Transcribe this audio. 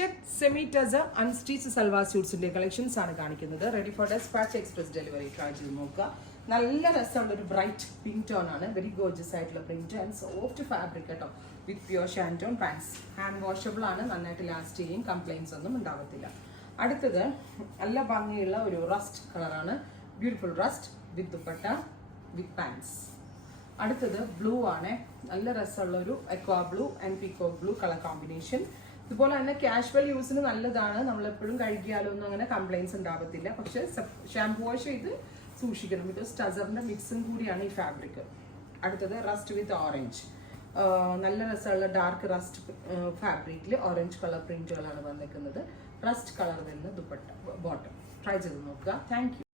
Printed semi tussar unstitch salwar സ്യൂട്ട്സിന്റെ collections ആണ് കാണിക്കുന്നത്. Ready for despatch express delivery. Try ചെയ്ത് നോക്കുക. നല്ല രസമുള്ള ഒരു ബ്രൈറ്റ് പിങ്ക് ടോൺ ആണ്. വെരി ഗോർജിയസ് ആയിട്ടുള്ള പ്രിന്റ് ആൻഡ് സോഫ്റ്റ് ഫാബ്രിക് കേട്ടോ. With pure shantoon pants. Hand washable ആണ്. നന്നായിട്ട് ലാസ്റ്റ് ചെയ്യും. കംപ്ലൈൻസ് ഒന്നും ഉണ്ടാവത്തില്ല. അടുത്തത് നല്ല ഭംഗിയുള്ള ഒരു റസ്റ്റ് കളറാണ്. ബ്യൂട്ടിഫുൾ റസ്റ്റ് വിത്ത് ദുപ്പട്ട വിത്ത് പാൻസ്. അടുത്തത് ബ്ലൂ ആണ്. നല്ല രസമുള്ള ഒരു aqua blue and peacock blue colour combination. ഇതുപോലെ തന്നെ കാഷ്വൽ യൂസിന് നല്ലതാണ്. നമ്മളെപ്പോഴും കഴുകിയാലോ ഒന്നും അങ്ങനെ കംപ്ലൈൻസ് ഉണ്ടാവത്തില്ല. പക്ഷെ ഷാംപൂ വാഷ് ചെയ്ത് സൂക്ഷിക്കണം. ബിക്കോസ് ടസറിന്റെ മിക്സും കൂടിയാണ് ഈ ഫാബ്രിക്. അടുത്തത് റസ്റ്റ് വിത്ത് ഓറഞ്ച്. നല്ല രസമുള്ള ഡാർക്ക് റസ്റ്റ് ഫാബ്രിക്കിൽ ഓറഞ്ച് കളർ പ്രിന്റുകളാണ് വന്നിരിക്കുന്നത്. റസ്റ്റ് കളർ വരുന്ന ദുപ്പട്ട ബോട്ടം. ട്രൈ ചെയ്ത് നോക്കുക. Thank you.